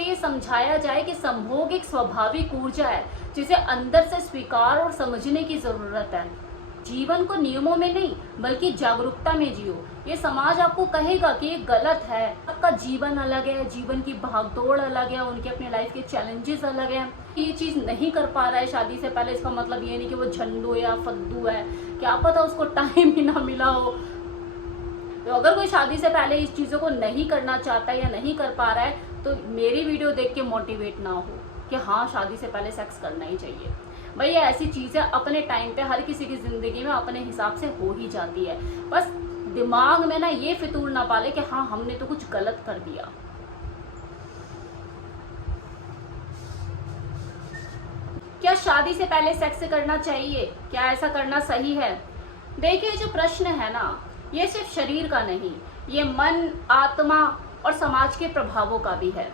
उसे ये समझाया जाए कि संभोग एक स्वाभाविक ऊर्जा है जिसे अंदर से स्वीकार और समझने की जरूरत है। जीवन को नियमों में नहीं बल्कि जागरूकता में जियो। ये समाज आपको कहेगा कि ये गलत है, आपका जीवन अलग है, जीवन की भागदौड़ अलग है, उनके अपने लाइफ के चैलेंजेस अलग हैं। ये चीज नहीं कर पा रहा है शादी से पहले, इसका मतलब ये नहीं कि वो झंडू या फद्दू है, क्या पता उसको टाइम ही ना मिला हो। तो अगर कोई शादी से पहले इस चीजों को नहीं करना चाहता या नहीं कर पा रहा है तो मेरी वीडियो देख के मोटिवेट ना हो कि हाँ शादी से पहले सेक्स करना ही चाहिए। भाई ये ऐसी चीज है, अपने टाइम पे हर किसी की जिंदगी में अपने हिसाब से हो ही जाती है। बस दिमाग में ना ये फितूर ना पाले कि हाँ हमने तो कुछ गलत कर दिया। क्या शादी से पहले सेक्स करना चाहिए? क्या ऐसा करना सही है? देखिए जो प्रश्न है ना, ये सिर्फ शरीर का नहीं, ये मन, आत्मा और समाज के प्रभावों का भी है।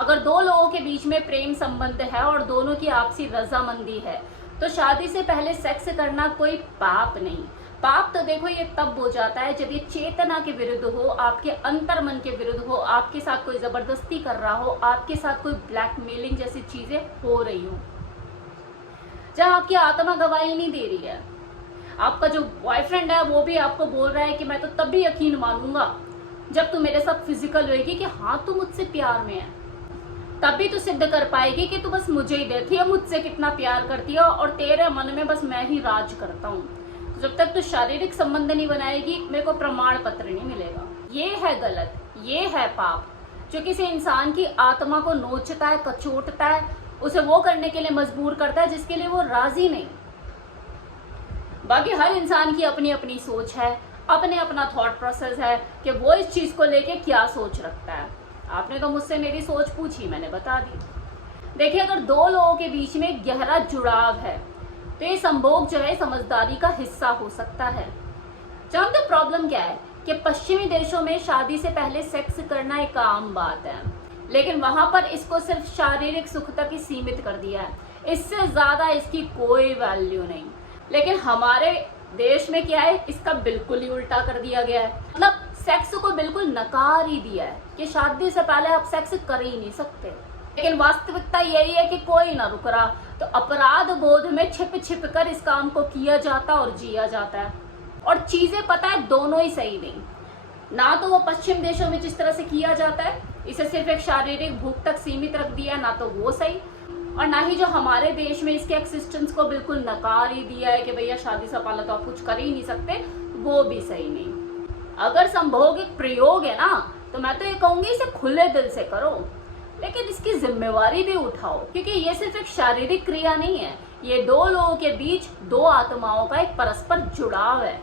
अगर दो लोगों के बीच में प्रेम संबंध है और दोनों की आपसी रजामंदी है तो शादी से पहले सेक्स करना कोई पाप नहीं। पाप तो देखो ये तब हो जाता है जब ये चेतना के विरुद्ध हो, आपके अंतर मन के विरुद्ध हो, आपके साथ कोई जबरदस्ती कर रहा हो, आपके साथ कोई ब्लैकमेलिंग जैसी चीजें हो रही हो, जहां आपकी आत्मा गवाही नहीं दे रही है। आपका जो बॉयफ्रेंड है वो भी आपको बोल रहा है कि मैं तो तब भी यकीन मानूंगा जब तू मेरे साथ फिजिकल होएगी कि हाँ तू मुझसे प्यार में है, तभी तू सिद्ध कर पाएगी कि तू बस मुझे ही देती है, मुझसे कितना प्यार करती है और तेरे मन में बस मैं ही राज करता हूँ। तो जब तक तू शारीरिक संबंध नहीं बनाएगी मेरे को प्रमाण पत्र नहीं मिलेगा। ये है गलत, ये है पाप जो किसी इंसान की आत्मा को नोचता है, कचोटता है, उसे वो करने के लिए मजबूर करता है जिसके लिए वो राजी नहीं। बाकी हर इंसान की अपनी अपनी सोच है, अपने अपना थॉट प्रोसेस है कि वो इस चीज को लेके क्या सोच रखता है। आपने तो मुझसे मेरी सोच पूछी, मैंने बता दी। देखिए अगर दो लोगों के बीच में गहरा जुड़ाव है तो ये संभोग जो है समझदारी का हिस्सा हो सकता है। जानते प्रॉब्लम क्या है कि पश्चिमी देशों में शादी से पहले सेक्स करना एक आम बात है, लेकिन वहां पर इसको सिर्फ शारीरिक सुख तक ही सीमित कर दिया है, इससे ज्यादा इसकी कोई वैल्यू नहीं। लेकिन हमारे देश में क्या है, इसका बिल्कुल ही उल्टा कर दिया गया है। मतलब सेक्स को बिल्कुल नकार ही दिया है कि शादी से पहले आप सेक्स कर ही नहीं सकते। लेकिन वास्तविकता यही है कि कोई ना रुक रहा तो अपराध बोध में छिप छिप कर इस काम को किया जाता और जिया जाता है। और चीजें पता है दोनों ही सही नहीं, ना तो वो पश्चिम देशों में जिस तरह से किया जाता है, इसे सिर्फ एक शारीरिक भूख तक सीमित रख दिया, ना तो वो सही, और ना ही जो हमारे देश में इसके एक्सिस्टेंस को बिल्कुल नकार ही दिया है कि भैया शादी से पहले तो आप कुछ कर ही नहीं सकते, वो भी सही नहीं। अगर संभोग एक प्रयोग है ना तो मैं तो ये कहूंगी इसे खुले दिल से करो, लेकिन इसकी जिम्मेवारी भी उठाओ, क्योंकि ये सिर्फ एक शारीरिक क्रिया नहीं है, ये दो लोगों के बीच दो आत्माओं का एक परस्पर जुड़ाव है।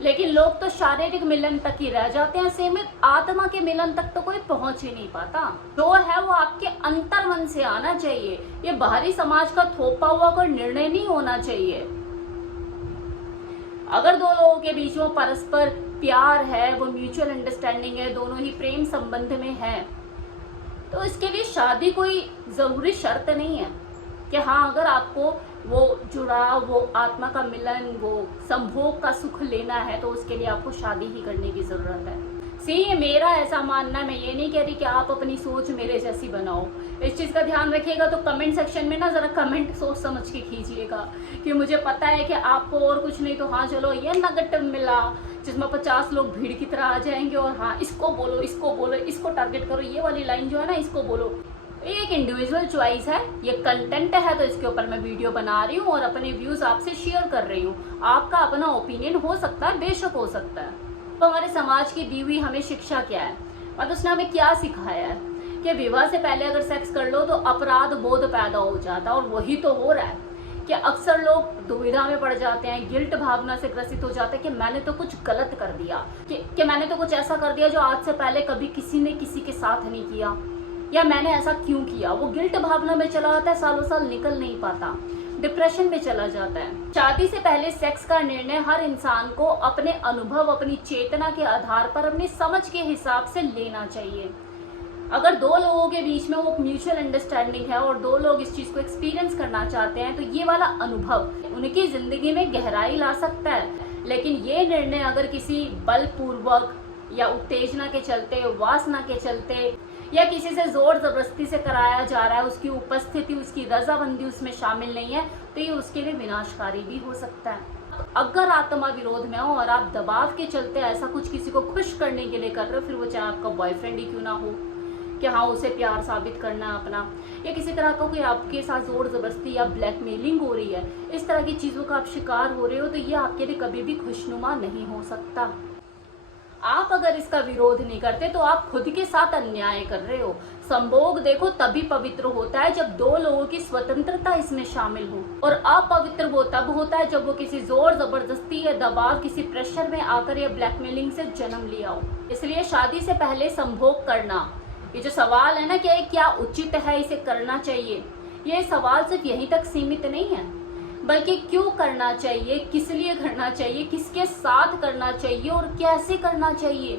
लेकिन लोग तो शारीरिक मिलन तक ही रह जाते हैं सीमित, आत्मा के मिलन तक तो कोई पहुंच ही नहीं पाता। जो है वो आपके अंतर मन से आना चाहिए, ये बाहरी समाज का थोपा हुआ कोई निर्णय नहीं होना चाहिए। अगर दो लोगों के बीच में परस्पर प्यार है, वो म्यूचुअल अंडरस्टैंडिंग है, दोनों ही प्रेम संबंध में है, तो इसके लिए शादी कोई जरूरी शर्त नहीं है कि हाँ अगर आपको वो जुड़ाव, वो आत्मा का मिलन, वो संभोग का सुख लेना है तो उसके लिए आपको शादी ही करने की जरूरत है। सी मेरा ऐसा मानना है, मैं ये नहीं कह रही कि आप अपनी सोच मेरे जैसी बनाओ। इस चीज का ध्यान रखिएगा तो कमेंट सेक्शन में ना जरा कमेंट सोच समझ के कीजिएगा, कि मुझे पता है कि आपको और कुछ नहीं तो हाँ चलो ये नगेट मिला जिसमें 50 लोग भीड़ की तरह आ जाएंगे और हाँ इसको बोलो, इसको बोलो, इसको टारगेट करो, ये वाली लाइन जो है ना इसको बोलो। ये एक इंडिविजुअल चॉइस है, ये कंटेंट है तो इसके ऊपर मैं वीडियो बना रही हूँ और अपने व्यूज आपसे शेयर कर रही हूँ। आपका अपना ओपिनियन हो सकता है, बेशक हो सकता है। तो हमारे समाज की दी हुई हमें शिक्षा क्या है, मतलब उसने हमें क्या सिखाया है कि विवाह से पहले अगर सेक्स कर लो तो अपराध बोध पैदा हो जाता है, और वही तो हो रहा है कि अक्सर लोग दुविधा में पड़ जाते हैं, गिल्ट भावना से ग्रसित हो जाते हैं कि मैंने तो कुछ गलत कर दिया, कि मैंने तो कुछ ऐसा कर दिया जो आज से पहले कभी किसी ने किसी के साथ नहीं किया, या मैंने ऐसा क्यों किया। वो गिल्ट भावना में चला जाता है, सालों साल निकल नहीं पाता, डिप्रेशन में चला जाता है। शादी से पहले सेक्स का निर्णय हर इंसान को अपने अनुभव, अपनी चेतना के आधार पर, अपनी समझ के हिसाब से लेना चाहिए। अगर दो लोगों के बीच में वो म्यूचुअल अंडरस्टैंडिंग है और दो लोग इस चीज को एक्सपीरियंस करना चाहते हैं तो ये वाला अनुभव उनकी जिंदगी में गहराई ला सकता है। लेकिन ये निर्णय अगर किसी बलपूर्वक या उत्तेजना के चलते, वासना के चलते या किसी से जोर जबरदस्ती से कराया जा रहा है, उसकी उपस्थिति, उसकी रजामंदी उसमें शामिल नहीं है, तो ये उसके लिए विनाशकारी भी हो सकता है। अगर आत्मा विरोध में हो और आप दबाव के चलते ऐसा कुछ किसी को खुश करने के लिए कर रहे हो, फिर वो चाहे आपका बॉयफ्रेंड ही क्यों ना हो, कि हाँ उसे प्यार साबित करना है अपना, या किसी तरह का कोई आपके साथ जोर जबरदस्ती या ब्लैकमेलिंग हो रही है, इस तरह की चीज़ों का आप शिकार हो रहे हो, तो ये आपके लिए कभी भी खुशनुमा नहीं हो सकता। आप अगर इसका विरोध नहीं करते तो आप खुद के साथ अन्याय कर रहे हो। संभोग देखो तभी पवित्र होता है जब दो लोगों की स्वतंत्रता इसमें शामिल हो, और अपवित्र वो तब होता है जब वो किसी जोर जबरदस्ती या दबाव, किसी प्रेशर में आकर या ब्लैकमेलिंग से जन्म लिया हो। इसलिए शादी से पहले संभोग करना, ये जो सवाल है ना कि क्या उचित है, इसे करना चाहिए, ये सवाल सिर्फ यहीं तक सीमित नहीं है, बल्कि क्यों करना चाहिए, किस लिए करना चाहिए, किसके साथ करना चाहिए और कैसे करना चाहिए,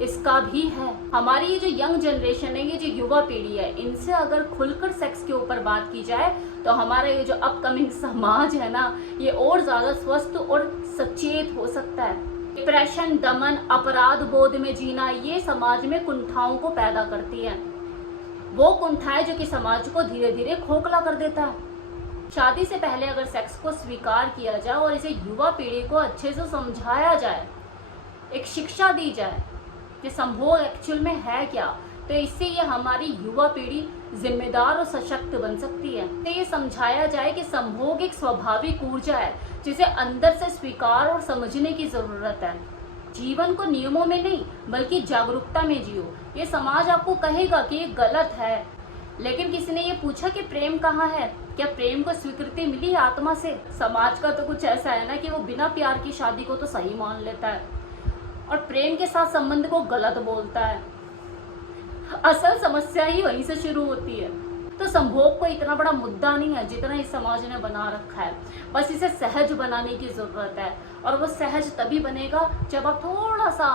इसका भी है। हमारी ये जो यंग जनरेशन है, ये जो युवा पीढ़ी है, इनसे अगर खुलकर सेक्स के ऊपर बात की जाए तो हमारा ये जो अपकमिंग समाज है ना, ये और ज्यादा स्वस्थ और सचेत हो सकता है। डिप्रेशन, दमन, अपराध बोध में जीना, ये समाज में कुंठाओं को पैदा करती है, वो कुंठाएं जो कि समाज को धीरे धीरे खोखला कर देता है। शादी से पहले अगर सेक्स को स्वीकार किया जाए और इसे युवा पीढ़ी को अच्छे से समझाया जाए, एक शिक्षा दी जाए कि संभोग एक्चुअल में है क्या, तो इससे ये हमारी युवा पीढ़ी जिम्मेदार और सशक्त बन सकती है। तो ये समझाया जाए कि संभोग एक स्वाभाविक ऊर्जा है जिसे अंदर से स्वीकार और समझने की जरूरत है। जीवन को नियमों में नहीं बल्कि जागरूकता में जियो। ये समाज आपको कहेगा कि ये गलत है, लेकिन किसी ने ये पूछा कि प्रेम कहाँ है, क्या प्रेम को स्वीकृति मिली आत्मा से? समाज का तो कुछ ऐसा है ना कि वो बिना प्यार की शादी को तो सही मान लेता है और प्रेम के साथ संबंध को गलत बोलता है। असल समस्या ही वहीं से शुरू होती है। तो संभोग को इतना बड़ा मुद्दा नहीं है जितना इस समाज ने बना रखा है, बस इसे सहज बनाने की जरूरत है, और वो सहज तभी बनेगा जब आप थोड़ा सा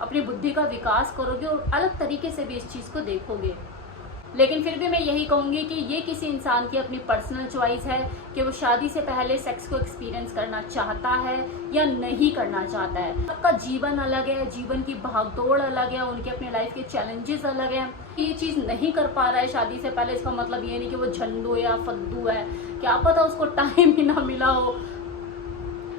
अपनी बुद्धि का विकास करोगे और अलग तरीके से भी इस चीज को देखोगे। लेकिन फिर भी मैं यही कहूंगी कि ये किसी इंसान की अपनी पर्सनल चॉइस है कि वो शादी से पहले सेक्स को एक्सपीरियंस करना चाहता है या नहीं करना चाहता है। सबका जीवन अलग है, जीवन की भागदौड़ अलग है, उनके अपने लाइफ के चैलेंजेस अलग हैं। ये चीज़ नहीं कर पा रहा है शादी से पहले, इसका मतलब ये नहीं कि वो झंडू या फद्दू है, क्या पता उसको टाइम ही ना मिला हो।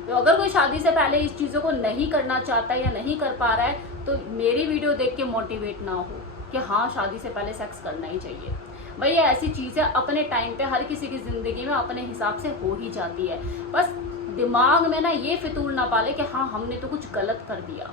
तो अगर कोई शादी से पहले इस चीज़ों को नहीं करना चाहता या नहीं कर पा रहा है, तो मेरी वीडियो देख के मोटिवेट ना हो कि हाँ शादी से पहले सेक्स करना ही चाहिए। भाई ये ऐसी चीज़ है, अपने टाइम पे हर किसी की ज़िंदगी में अपने हिसाब से हो ही जाती है। बस दिमाग में ना ये फितूर ना पाले कि हाँ हमने तो कुछ गलत कर दिया।